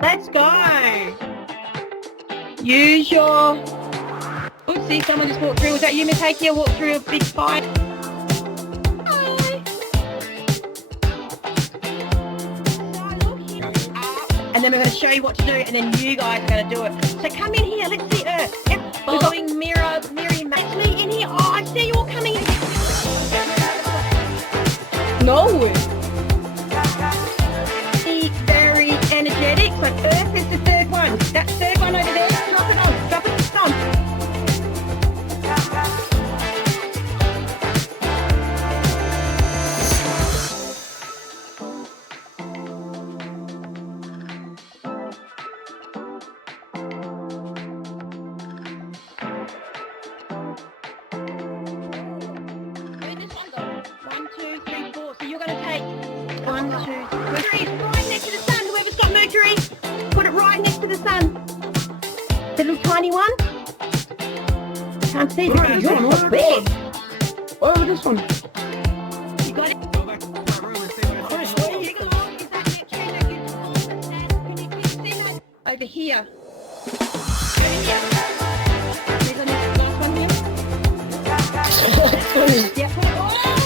Let's go. Use your... Oopsie, someone just walked through. Was that you, Miss Hakey? Walked through a big fight. And then we're going to show you what to do, and then you guys are going to do it. So come in here. Let's see Earth. Yep. Following Miri Maxley in here. Oh, I see you all coming in. No. Very energetic. So Earth is the third one. That third one over there. Drop it on. Drop it on. The little tiny one? Can't see it. You're so big. What over this one? You got it? Go back to my room and see what I see. Over here. There's a last one here. Yeah, put it on.